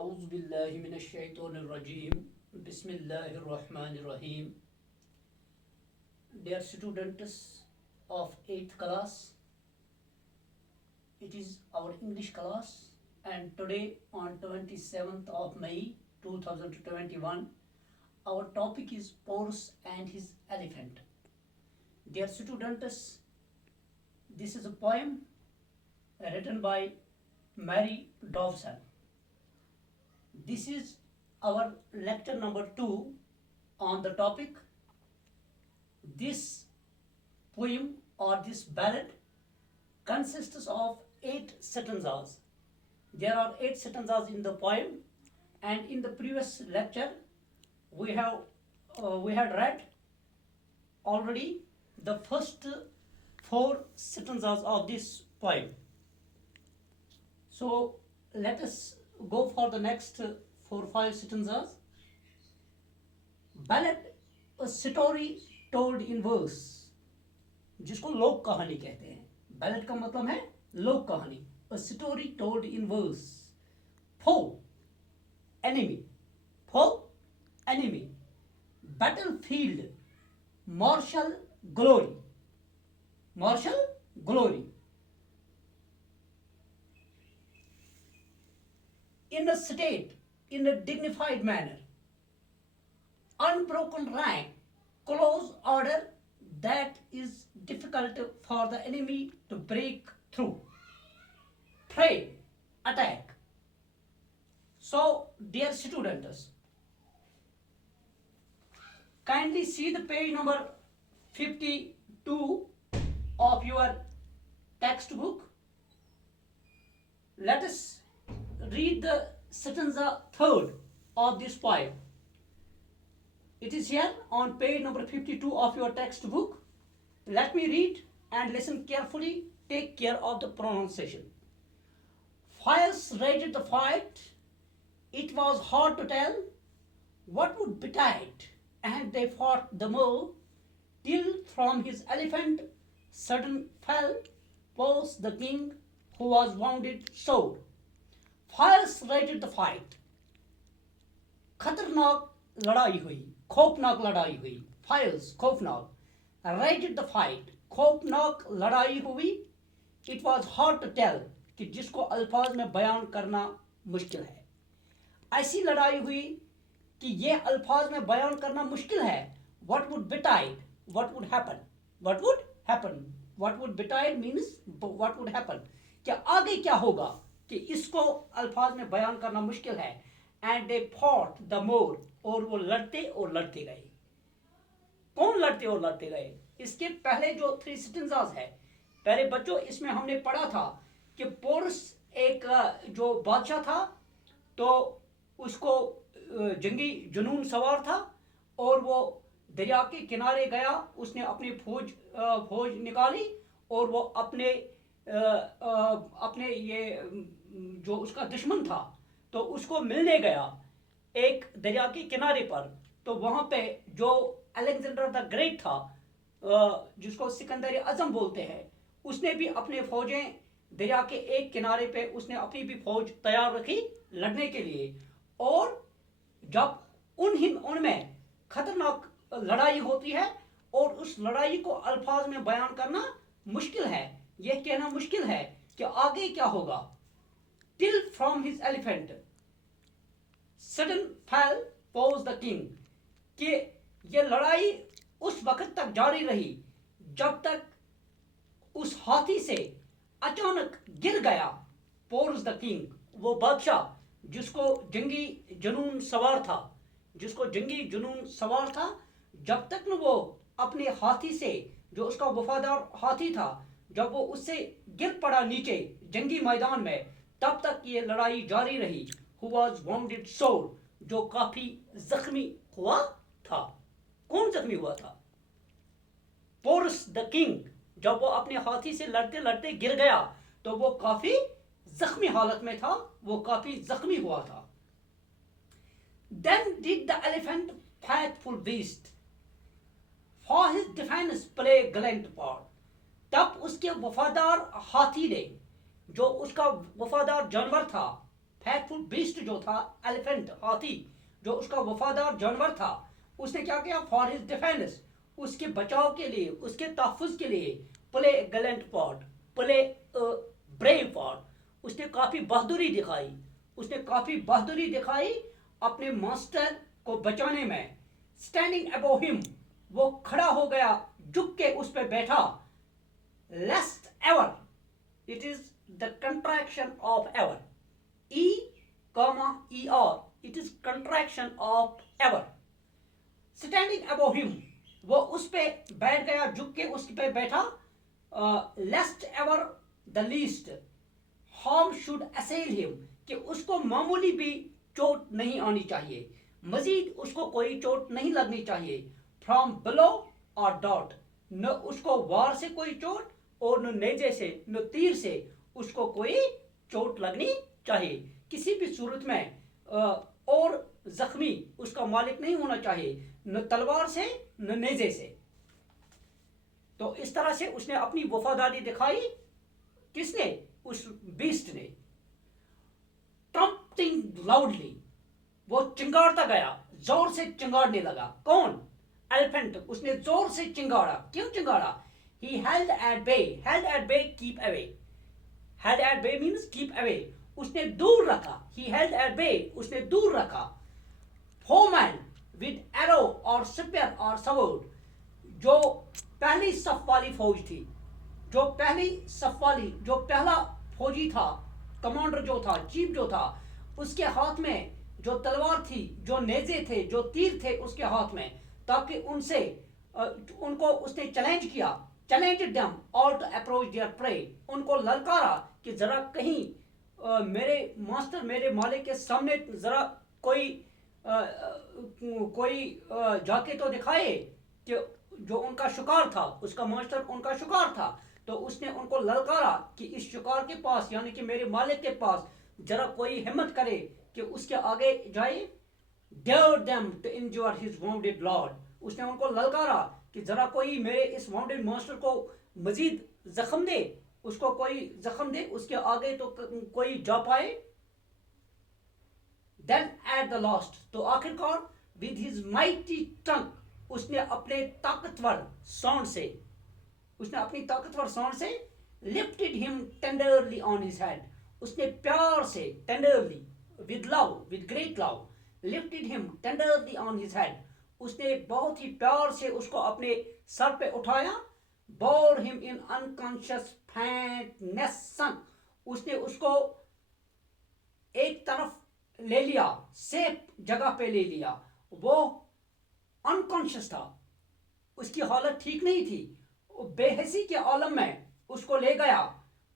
أعوذ بالله من الشيطان الرجيم بسم الله الرحمن الرحيم. Dear students of 8th class, it is our English class and today on 27th of May 2021 our topic is Porus and his elephant. Dear students, this is a poem written by Mary Dawson. This is our lecture number 2 on the topic. This poem or this ballad consists of 8 stanzas. There are 8 stanzas in the poem, and in the previous lecture we had read already the first 4 stanzas of this poem. So let us go for the next 4-5 stanzas. Ballad, a story told in verse, जिसको लोक कहानी कहते हैं. Ballot का मतलब है लोक कहानी. A story told in verse. Foe, enemy. Battlefield, martial glory. In a state, in a dignified manner. Unbroken rank, close order that is difficult for the enemy to break through. Prey, attack. So, dear students, kindly see the page number 52 of your textbook. Let us read the stanza 3rd of this poem. It is here on page number 52 of your textbook. Let me read and listen carefully. Take care of the pronunciation. Fires raged the fight. It was hard to tell what would betide, and they fought the more, till from his elephant sudden fell was the king, who was wounded sore. Fires raged the fight. खतरनाक लड़ाई हुई, खौफनाक लड़ाई हुई. Fires, खौफनाक. Raged the fight, खौफनाक लड़ाई हुई. It was hard to tell, कि जिसको अल्फाज में बयान करना मुश्किल है. ऐसी लड़ाई हुई कि ये अल्फाज में बयान करना मुश्किल है. What would betide, what would happen. What would betide means what would happen. क्या आगे क्या होगा, कि इसको अल्फाज में बयान करना मुश्किल है. And they fought the more, और वो लड़ते और लड़ते गए. कौन लड़ते और लड़ते गए? इसके पहले जो 3 stanzas है, पहले बच्चों इसमें हमने पढ़ा था कि पोरस एक जो बादशाह था, तो उसको जंगी जुनून सवार था और वो दरिया के किनारे गया. उसने अपनी फौज निकाली और वो अपने ये जो उसका दुश्मन था तो उसको मिलने गया एक दरिया के किनारे पर. तो वहाँ पे जो अलेक्जेंडर द ग्रेट था, जिसको सिकंदर आजम बोलते हैं, उसने भी अपने फौजें दरिया के एक किनारे पे उसने अपनी भी फौज तैयार रखी लड़ने के लिए. और जब उनमें खतरनाक लड़ाई होती है और उस लड़ाई को अल्फाज में बयान करना मुश्किल है, यह कहना मुश्किल है कि आगे क्या होगा. Till from his elephant sudden fell was the king, कि ये लड़ाई उस वक्त तक जारी रही जब तक उस हाथी से अचानक गिर गया. पोरस द किंग, वो बादशाह जिसको जंगी जुनून सवार था, जब तक न वो अपने हाथी से, जो उसका वफादार हाथी था, जब वो उससे गिर पड़ा नीचे जंगी मैदान में, तब तक ये लड़ाई जारी रही. Who was wounded sore, जो काफी जख्मी हुआ था. कौन जख्मी हुआ था? Porus the king. जब वो अपने हाथी से लड़ते लड़ते गिर गया तो वो काफी जख्मी हालत में था, वो काफी जख्मी हुआ था. Then did the elephant, faithful beast, for his defense play gallant part. तब उसके वफादार हाथी ने, जो उसका वफादार जानवर था, फेथफुल बीस्ट जो था, एलिफेंट हाथी, जो उसका वफादार जानवर था, उसने क्या किया? फॉर हिज डिफेंस, उसके बचाव के लिए, उसके तहफ़्फ़ुज़ के लिए, play Gallant part, play brave part, उसने काफ़ी बहादुरी दिखाई, उसने काफ़ी बहादुरी दिखाई अपने मास्टर को बचाने में। स्टैंडिंग अबव हिम, वो खड़ा हो गया, झुक के उस पर बैठा। Lest ever, it is the contraction of ever, e comma er, it is contraction of ever. Standing above him, वो उस पे बैठ गया, झुक के उस पे बैठा। Lest ever the least harm should assail him, कि उसको मामूली भी चोट नहीं आनी चाहिए, मजीद उसको कोई चोट नहीं लगनी चाहिए। फ्रॉम बिलो और डॉट, न उसको वार से कोई चोट और न नेजे से, न तीर से उसको कोई चोट लगनी चाहिए। किसी भी सूरत में और जख्मी उसका मालिक नहीं होना चाहिए, न तलवार से न नेजे से। तो इस तरह से उसने अपनी वफादारी दिखाई। किसने? उस बीस्ट ने। ट्रम्पिंग लाउडली, वो चिंगाड़ता गया, जोर से चिंगाड़ने लगा। कौन? एलिफेंट। उसने जोर से चिंगाड़ा। क्यों चिंगाड़ा? He held at bay. Held at bay, keep away. Held at bay means keep away. उसने दूर रखा। He held at bay, उसने दूर रखा। Foeman with arrow or spear or sword, जो पहली सफ वाली फौज थी, जो पहली सफ वाली, जो पहला फौजी था, कमांडर जो था, चीफ जो था, उसके हाथ में जो तलवार थी, जो नेजे थे, जो तीर थे उसके हाथ में, ताकि उनसे उनको उसने चैलेंज किया। Challenge them all to approach their prey, उनको ललकारा कि जरा कहीं मेरे मास्टर, मेरे मालिक के सामने जरा कोई जाके तो दिखाए कि जो उनका शिकार था, उसका मास्टर उनका शिकार था। तो उसने उनको ललकारा कि इस शिकार के पास, यानी कि मेरे मालिक के पास जरा कोई हिम्मत करे कि उसके आगे जाए। Dared them to injure his wounded lord, उसने उनको ललकारा कि जरा कोई मेरे इस वाउंडेड मास्टर को मजीद जख्म दे, उसको कोई जख्म दे, उसके आगे तो कोई जा पाए। Then at the last, तो आखिरकार with his mighty tongue, उसने अपने ताकतवर सांड से, उसने अपनी ताकतवर सांड से lifted him tenderly on his head, उसने प्यार से, tenderly, with love, with great love, lifted him tenderly on his head, उसने बहुत ही प्यार से उसको अपने सर पे उठाया। bore him in unconscious faintness, उसने उसको एक तरफ ले लिया, सेफ जगह पे ले लिया। वो अनकॉन्शियस था, उसकी हालत ठीक नहीं थी, बेहसी के आलम में उसको ले गया,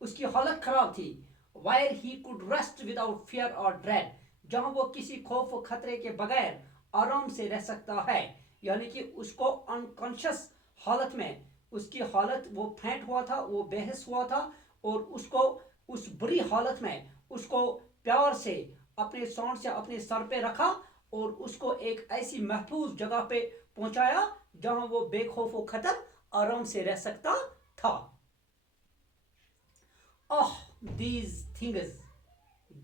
उसकी हालत खराब थी। where he could rest without fear or dread, जहां वो किसी खौफ और खतरे के बगैर आराम से रह सकता है। यानी कि उसको अनकॉन्शियस हालत में, उसकी हालत, वो फेंट हुआ था, वो बेहस हुआ था, और उसको उस बुरी हालत में उसको प्यार से अपने सांड से अपने सर पे रखा और उसको एक ऐसी महफूज जगह पे पहुंचाया जहां वो बेखौफ व खतर आराम से रह सकता था। these things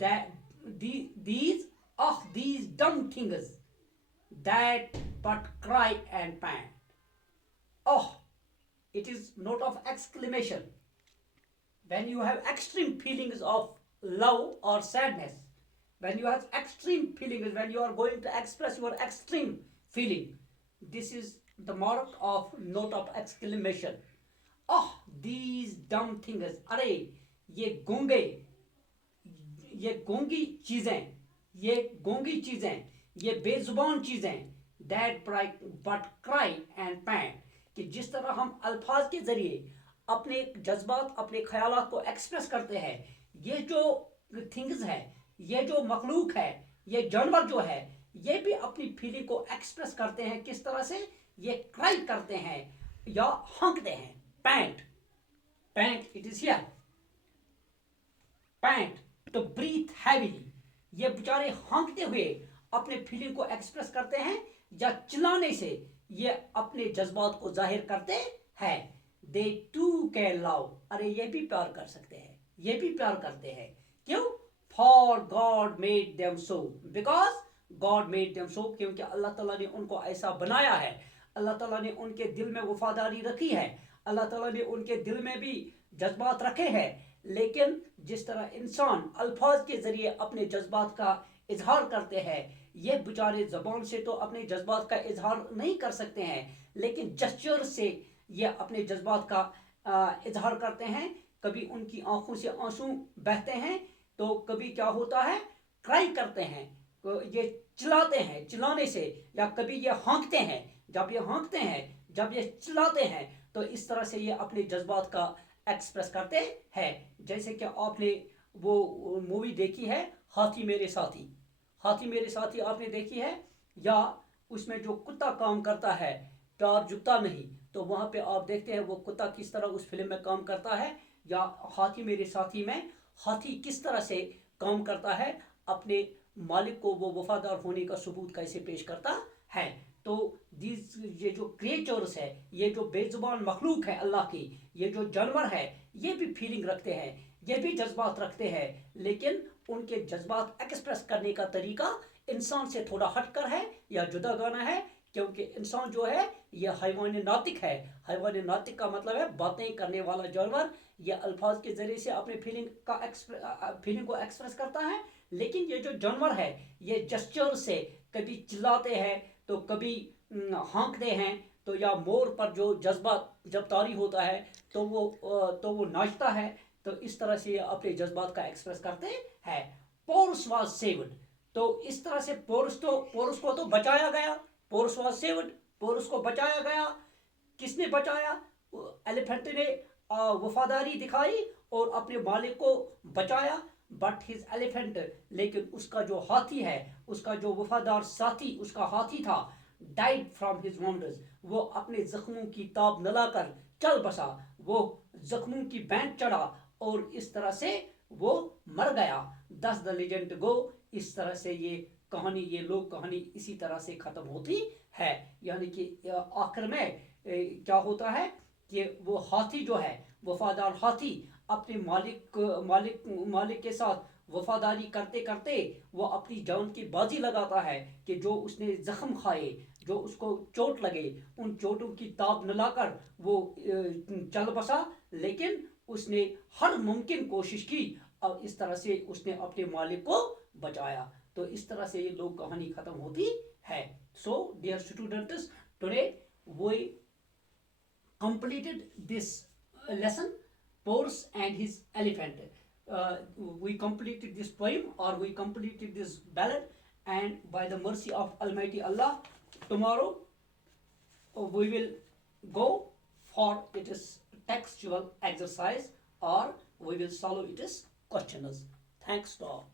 that these dumb things that but cry and pant. It is note of exclamation when you have extreme feelings of love or sadness, when you have extreme feelings, when you are going to express your extreme feeling, this is the mark of note of exclamation. These dumb things, अरे ये गूंगी चीजें, ये गूंगी चीजें, ये बेजुबान चीजें, that but cry and pant, कि जिस तरह हम अल्फाज के जरिए अपने जज्बात, अपने ख्यालात को एक्सप्रेस करते हैं, ये जो थिंग्स है, ये जो मखलूक है, ये जानवर जो है, ये भी अपनी फीलिंग को एक्सप्रेस करते हैं। किस तरह से? ये क्राई करते हैं या हंकते हैं। Pant, pant, it is here. Pant, तो ब्रीथ हैवीली, ये बेचारे हंकते हुए अपने फीलिंग को एक्सप्रेस करते हैं, या चिल्लाने से ये अपने जज्बात को जाहिर करते हैं। दे टू कैन लव, अरे ये भी प्यार कर सकते हैं, ये भी प्यार करते हैं। क्यों? for God made them so, because God made them so, क्योंकि अल्लाह ताला ने उनको ऐसा बनाया है, अल्लाह ताला ने उनके दिल में वफादारी रखी है, अल्लाह ताला ने उनके दिल में भी जज्बात रखे हैं, लेकिन जिस तरह इंसान अल्फाज के ज़रिए अपने जज्बात का इजहार करते हैं, ये बेचारे ज़बान से तो अपने जज्बात का इजहार नहीं कर सकते हैं, लेकिन जेस्चर से ये अपने जज्बात का इजहार करते हैं। कभी उनकी आंखों से आंसू बहते हैं, तो कभी क्या होता है, क्राई करते हैं, ये चिल्लाते हैं चिल्लाने से, या कभी ये हाँकते हैं, जब ये हाँकते हैं, जब ये चिल्लाते हैं, तो इस तरह से ये अपने जज्बात का एक्सप्रेस करते हैं। जैसे कि आपने वो मूवी देखी है हाथी मेरे साथी, हाथी मेरे साथी आपने देखी है, या उसमें जो कुत्ता काम करता है प्यार जुटता नहीं, तो वहाँ पे आप देखते हैं वो कुत्ता किस तरह उस फिल्म में काम करता है, या हाथी मेरे साथी में हाथी किस तरह से काम करता है, अपने मालिक को वो वफादार होने का सबूत कैसे पेश करता है। तो ये जो क्रिएचर्स है, ये जो बेजुबान मखलूक है अल्लाह की, ये जो जानवर है, ये भी फीलिंग रखते हैं, ये भी जज्बात रखते हैं, लेकिन उनके जज्बात एक्सप्रेस करने का तरीका इंसान से थोड़ा हटकर है या जुदा गाना है, क्योंकि इंसान जो है ये हैवान नातिक है। हैवान नातिक का मतलब है बातें करने वाला जानवर, ये अल्फाज के ज़रिए से अपने फीलिंग को एक्सप्रेस करता है, लेकिन ये जो जानवर है ये जेस्चर से कभी चिल्लाते हैं, तो कभी हाँकते हैं, तो या मोर पर जो जज्बा जब तारी होता है तो वो नाचता है, तो इस तरह से ये अपने जज्बात का एक्सप्रेस करते हैं। पोरस वाज सेव्ड, तो इस तरह से पोरस को तो बचाया गया, पोरस वाज सेव्ड, पोरस को बचाया गया। किसने बचाया? एलिफेंट ने वफादारी दिखाई और अपने मालिक को बचाया, बट हिज एलिफेंट, लेकिन उसका जो हाथी है, उसका जो वफादार साथी उसका हाथी था, डाइड फ्रॉम हिज वंडर्स, वो अपने जख्मों की ताब न लाकर चल बसा, वो जख्मों की बैंड चढ़ा और इस तरह से वो मर गया। दस द लेजेंड गो, इस तरह से ये कहानी, ये लोक कहानी इसी तरह से खत्म होती है। यानी कि आखिर में क्या होता है कि वो हाथी जो है, वफादार हाथी, अपने मालिक के साथ वफादारी करते करते वो अपनी जान की बाजी लगाता है कि जो उसने जख्म खाए, जो उसको चोट लगे, उन चोटों की ताब न लाकर वो चल बसा, लेकिन उसने हर मुमकिन कोशिश की और इस तरह से उसने अपने मालिक को बचाया। तो इस तरह से ये लोक कहानी खत्म होती है। So dear students, today we completed this lesson, Porus and his elephant. We completed this poem, or we completed this ballad, and by the mercy of Almighty Allah, tomorrow we will go for its textual exercise, or we will solve its questions. Thanks to all.